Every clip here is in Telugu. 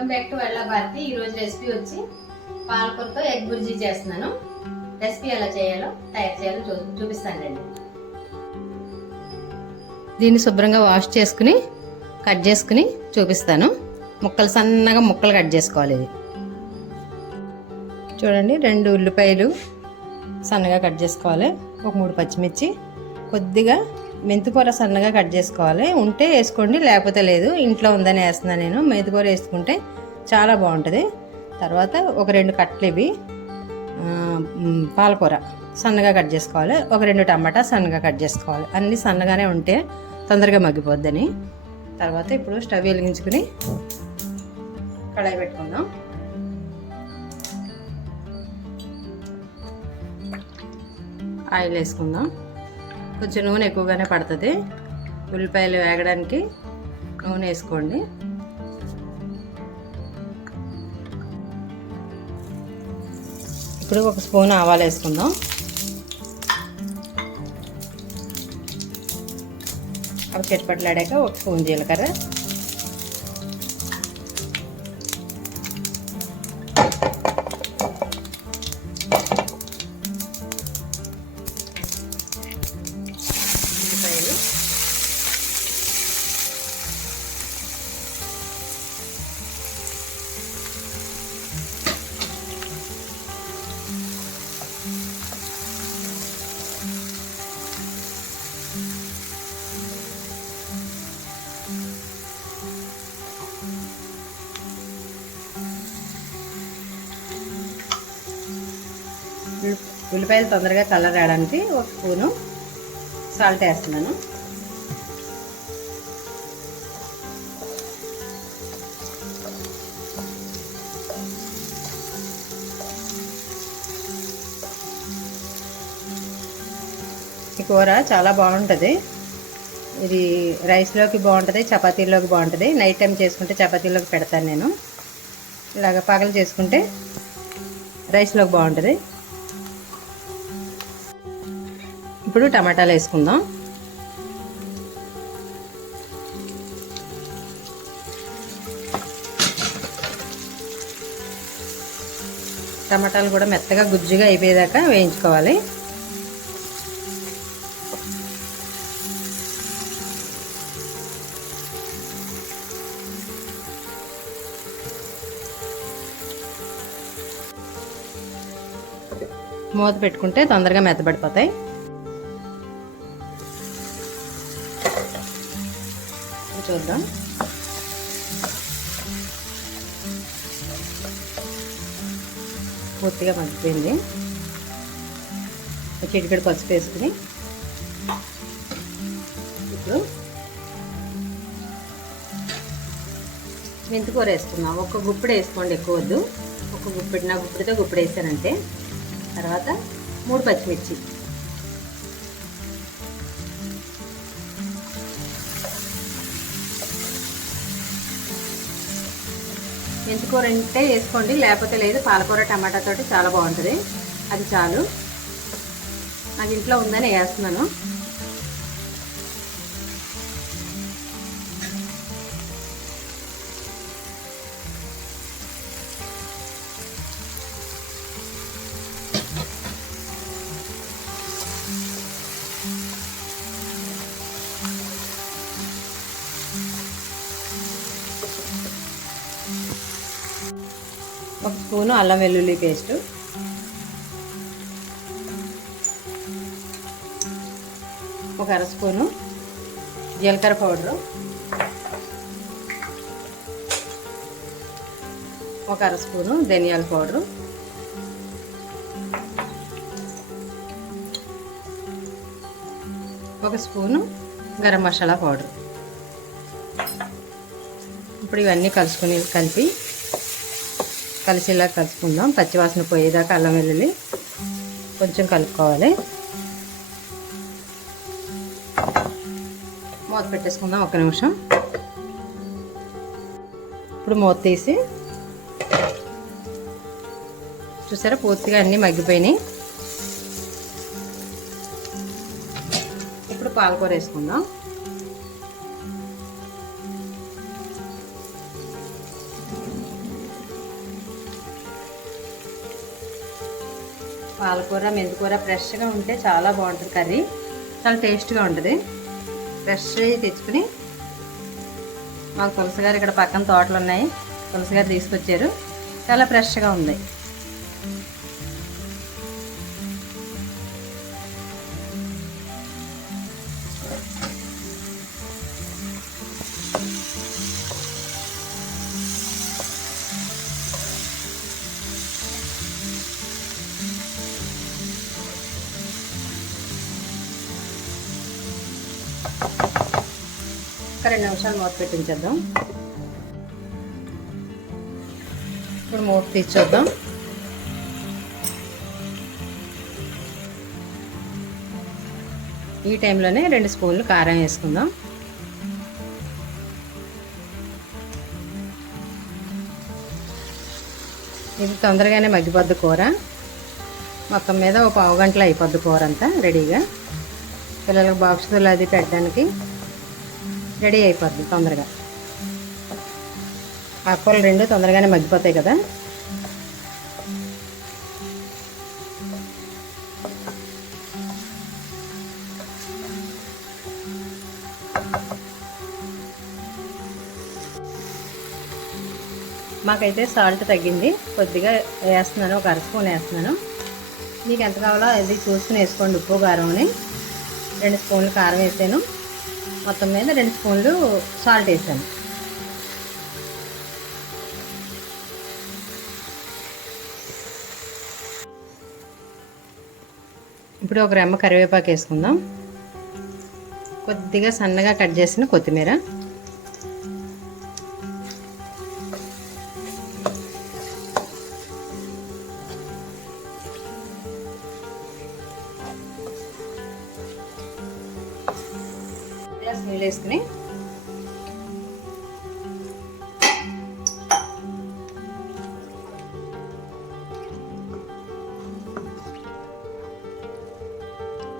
Welcome back to world Bharati. ఈరోజు రెసిపీ వచ్చి పాలకూరతో ఎగ్ బుర్జీ చేస్తున్నాను. రెసిపీ ఎలా చేయాలో తయారు చేయాలో చూపిస్తానండి. దీన్ని శుభ్రంగా వాష్ చేసుకుని కట్ చేసుకుని చూపిస్తాను. ముక్కలు సన్నగా ముక్కలు కట్ చేసుకోవాలి. ఇది చూడండి, 2 ఉల్లిపాయలు సన్నగా కట్ చేసుకోవాలి. ఒక 3 పచ్చిమిర్చి, కొద్దిగా మెంతికూర సన్నగా కట్ చేసుకోవాలి. ఉంటే వేసుకోండి, లేకపోతే లేదు. ఇంట్లో ఉందని వేస్తున్నాను నేను. మెంతికూర వేసుకుంటే చాలా బాగుంటుంది. తర్వాత ఒక 2 కట్టలు ఇవి పాలకూర సన్నగా కట్ చేసుకోవాలి. ఒక 2 టమాటా సన్నగా కట్ చేసుకోవాలి. అన్నీ సన్నగానే ఉంటే తొందరగా మగ్గిపోద్దని. తర్వాత ఇప్పుడు స్టవ్ వెలిగించుకుని కడాయి పెట్టుకుందాం. ఆయిల్ వేసుకుందాం. కొంచెం నూనె ఎక్కువగానే పడుతుంది. ఉల్లిపాయలు వేగడానికి నూనె వేసుకోండి. ఇప్పుడు 1 స్పూన్ ఆవాలు వేసుకుందాం. అవి చిటపట్లాడాక 1 స్పూన్ జీలకర్ర, ఉల్లిపాయలు తొందరగా కలర్ రావడానికి 1 స్పూను సాల్ట్ వేస్తున్నాను. ఈ కూర చాలా బాగుంటుంది. ఇది రైస్లోకి బాగుంటుంది, చపాతీలోకి బాగుంటుంది. నైట్ టైం చేసుకుంటే చపాతీలోకి పెడతాను నేను. ఇలాగ పగలు చేసుకుంటే రైస్లోకి బాగుంటుంది. ఇప్పుడు టమాటాలు వేసుకుందాం. టమాటాలు కూడా మెత్తగా గుజ్జుగా అయిపోయేదాకా వేయించుకోవాలి. మూత పెట్టుకుంటే తొందరగా మెత్తబడిపోతాయి. చూద్దాం. పూర్తిగా మగ్గిపోయింది. చిటికెడు పసుపు వేసుకుని ఇప్పుడు మెంతికూర వేసుకుందాం. 1 గుప్పిడి వేసుకోండి, ఎక్కువ వద్దు. 1 గుప్పిడి, నా గుప్పిడితో గుప్పిడి వేసానంటే. తర్వాత 3 పచ్చిమిర్చి, మెంతికూర అంటే వేసుకోండి, లేకపోతే లేదు. పాలకూర టమాటా తోటి చాలా బాగుంటుంది. అది చాలు, నాకు ఇంట్లో ఉందని వేస్తున్నాను. ఒక స్పూను అల్లం వెల్లుల్లి పేస్టు, ఒక 1/2 స్పూను జీలకర్ర పౌడరు, ఒక 1/2 స్పూను ధనియాల పౌడరు, ఒక స్పూను గరం మసాలా పౌడర్. ఇప్పుడు ఇవన్నీ కలిసేలా కలుపుకుందాం. పచ్చివాసన పోయేదాకా అల్లం వెల్లుల్లి కొంచెం కలుపుకోవాలి. మూత పెట్టేసుకుందాం 1 నిమిషం. ఇప్పుడు మూత తీసి చూసారా, పూర్తిగా అన్నీ మగ్గిపోయినాయి. ఇప్పుడు పాలకూర వేసుకుందాం. పాలకూర మెంతికూర ఫ్రెష్గా ఉంటే చాలా బాగుంటుంది కర్రీ, చాలా టేస్ట్గా ఉంటుంది. ఫ్రెష్ తెచ్చుకుని మాకు తులసి గారు ఇక్కడ పక్కన తోటలు ఉన్నాయి, తులసి గారు తీసుకొచ్చారు, చాలా ఫ్రెష్గా ఉంది. ఒక 2 నిమిషాలు మూత పెట్టించేద్దాం. ఇప్పుడు మూత తీసేద్దాం. ఈ టైంలోనే 2 స్పూన్లు కారం వేసుకుందాం. ఇది తొందరగానే మగ్గిపోద్ది కూర, మొత్తం మీద ఒక పావు గంటలో అయిపోద్ది కూర అంతా రెడీగా. పిల్లలకు బాక్సులు అది పెట్టడానికి రెడీ అయిపోద్ది తొందరగా. ఆకుకూరలు 2 తొందరగానే మగ్గిపోతాయి కదా. మాకైతే సాల్ట్ తగ్గింది, కొద్దిగా వేస్తున్నాను, ఒక 1 స్పూన్ వేస్తున్నాను. మీకు ఎంత కావాలో అది చూసుకుని వేసుకోండి. ఉప్పు కారంని 2 స్పూన్లు కారం వేసాను, మొత్తం మీద 2 స్పూన్లు సాల్ట్ వేసాను. ఇప్పుడు ఒక రెమ్మ కరివేపాకు వేసుకుందాం, కొద్దిగా సన్నగా కట్ చేసిన కొత్తిమీర, నీళ్ళు వేసుకుని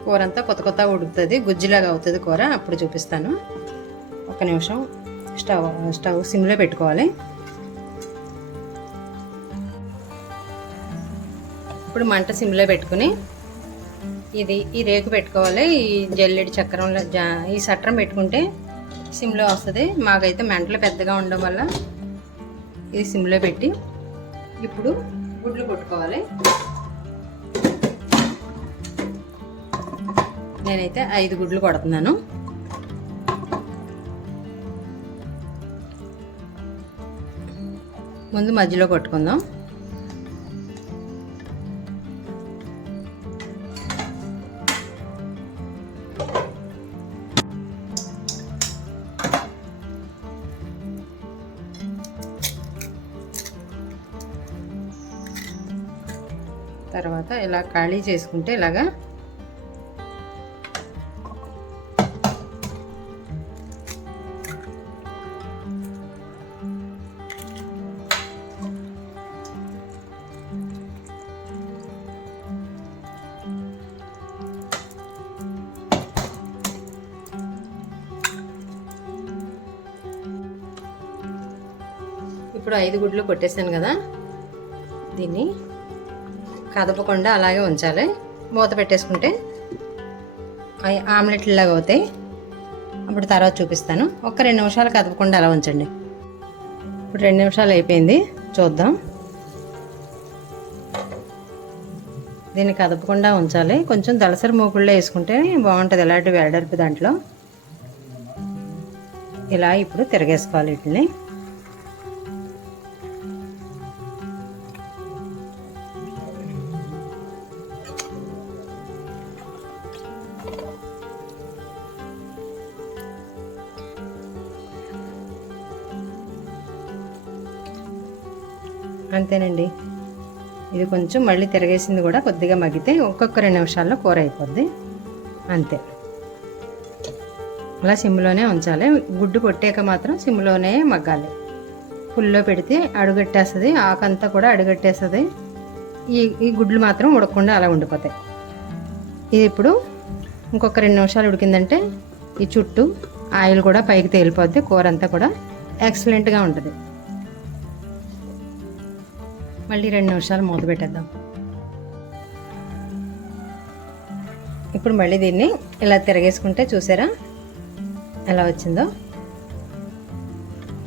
కూర అంతా కొత్త ఉడుకుతుంది, గుజ్జులాగా అవుతుంది కూర. అప్పుడు చూపిస్తాను. 1 నిమిషం స్టవ్ సిమ్లో పెట్టుకోవాలి. ఇప్పుడు మంట సిమ్లో పెట్టుకుని ఈ రేకు పెట్టుకోవాలి. ఈ జల్లెడి చక్రంలో ఈ సట్రం పెట్టుకుంటే సిమ్లో వస్తుంది. మాకైతే మంటలు పెద్దగా ఉండడం వల్ల ఇది సిమ్లో పెట్టి ఇప్పుడు గుడ్లు కొట్టుకోవాలి. నేనైతే 5 గుడ్లు కొడుతున్నాను. ముందు మధ్యలో కొట్టుకుందాం. తర్వాత ఇలా ఖాళీ చేసుకుంటే ఇలాగా ఇప్పుడు 5 గుడ్లు కొట్టేసాను కదా, దీన్ని కదపకుండా అలాగే ఉంచాలి. మూత పెట్టేసుకుంటే ఆమ్లెట్ లాగా అవుతాయి. అప్పుడు తర్వాత చూపిస్తాను. ఒక 2 నిమిషాలు కదపకుండా అలా ఉంచండి. ఇప్పుడు 2 నిమిషాలు అయిపోయింది, చూద్దాం. దీన్ని కదపకుండా ఉంచాలి. కొంచెం దళసరి మూకుల్లో వేసుకుంటే బాగుంటుంది, ఇలాంటి వెడల్పు దాంట్లో. ఇలా ఇప్పుడు తిరగేసుకోవాలి వీటిని. అంతేనండి. ఇది కొంచెం మళ్ళీ తిరగేసింది కూడా కొద్దిగా మగ్గితే ఒక్కొక్క 2 నిమిషాల్లో కూర అయిపోద్ది. అంతే. అలా సిమ్లోనే ఉంచాలి. గుడ్డు కొట్టాక మాత్రం సిమ్లోనే మగ్గాలి. ఫుల్లో పెడితే అడుగట్టేస్తుంది, ఆకంతా కూడా అడుగట్టేస్తుంది. ఈ గుడ్లు మాత్రం ఉడకకుండా అలా ఉండిపోతాయి. ఇది ఇప్పుడు ఇంకొక 2 నిమిషాలు ఉడికిందంటే ఈ చుట్టూ ఆయిల్ కూడా పైకి తేలిపోద్ది. కూర అంతా కూడా ఎక్సలెంట్గా ఉంటుంది. మళ్ళీ 2 నిమిషాలు మూత పెట్టేద్దాం. ఇప్పుడు మళ్ళీ దీన్ని ఇలా తిరగేసుకుంటే చూసారా ఎలా వచ్చిందో.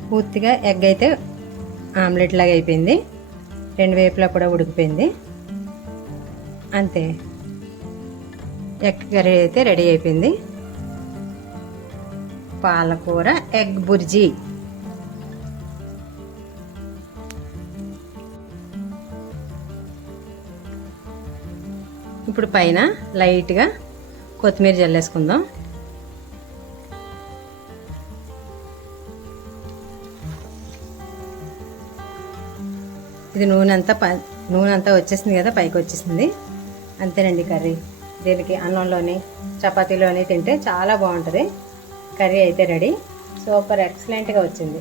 పూర్తిగా ఎగ్ అయితే ఆమ్లెట్ లాగా అయిపోయింది, రెండు వైపులా కూడా ఉడికిపోయింది. అంతే, ఎగ్ కర్రీ అయితే రెడీ అయిపోయింది. పాలకూర ఎగ్ బుర్జీ. ఇప్పుడు పైన లైట్గా కొత్తిమీర జల్లేసుకుందాం. ఇది నూనె అంతా వచ్చేసింది కదా, పైకి వచ్చేసింది. అంతేనండి కర్రీ. దీనికి అన్నంలోని చపాతీలోని తింటే చాలా బాగుంటుంది. కర్రీ అయితే రెడీ. సూపర్ ఎక్సలెంట్గా వచ్చింది.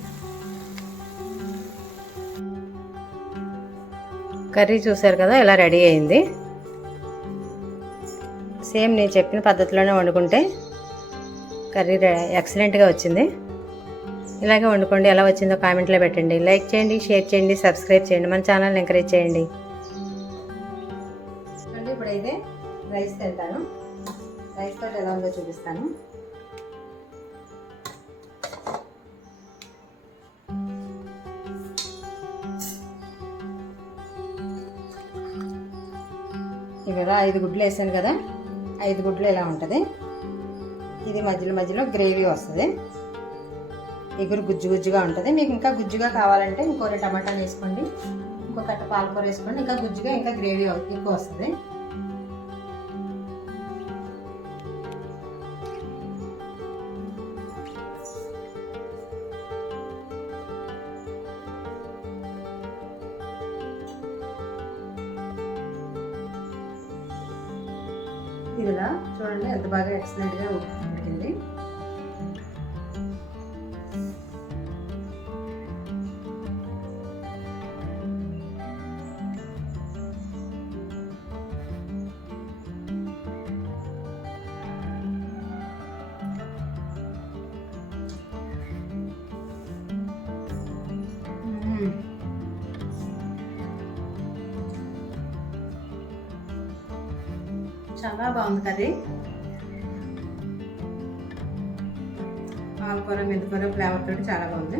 కర్రీ చూసారు కదా ఎలా రెడీ అయింది. సేమ్ నేను చెప్పిన పద్ధతిలోనే వండుకుంటే కర్రీ ఎక్సలెంట్గా వచ్చింది. ఇలాగే వండుకోండి. ఎలా వచ్చిందో కామెంట్లో పెట్టండి. లైక్ చేయండి, షేర్ చేయండి, సబ్స్క్రైబ్ చేయండి, మన ఛానల్ని ఎంకరేజ్ చేయండి. ఇప్పుడైతే రైస్ తింటాను. రైస్ తోటి ఎలా ఉందో చూపిస్తాను. ఇలా 5 గుడ్లు వేసాను కదా, 5 గుడ్లు ఇలా ఉంటుంది. ఇది మధ్యలో గ్రేవీ వస్తుంది. ఎగురు గుజ్జుగా ఉంటుంది. మీకు ఇంకా గుజ్జుగా కావాలంటే ఇంకో 2 టమాటాలు వేసుకోండి, ఇంకో కట్ట పాలకూర వేసుకోండి. ఇంకా గుజ్జుగా ఇంకా గ్రేవీ ఎక్కువ వస్తుంది. ఇదిలా చూడండి ఎంత బాగా ఎక్సలెంట్గా ఉడికింది. చాలా బాగుంది కర్రీ. పాలకూర మెంతికూర ఫ్లేవర్ తోటి చాలా బాగుంది.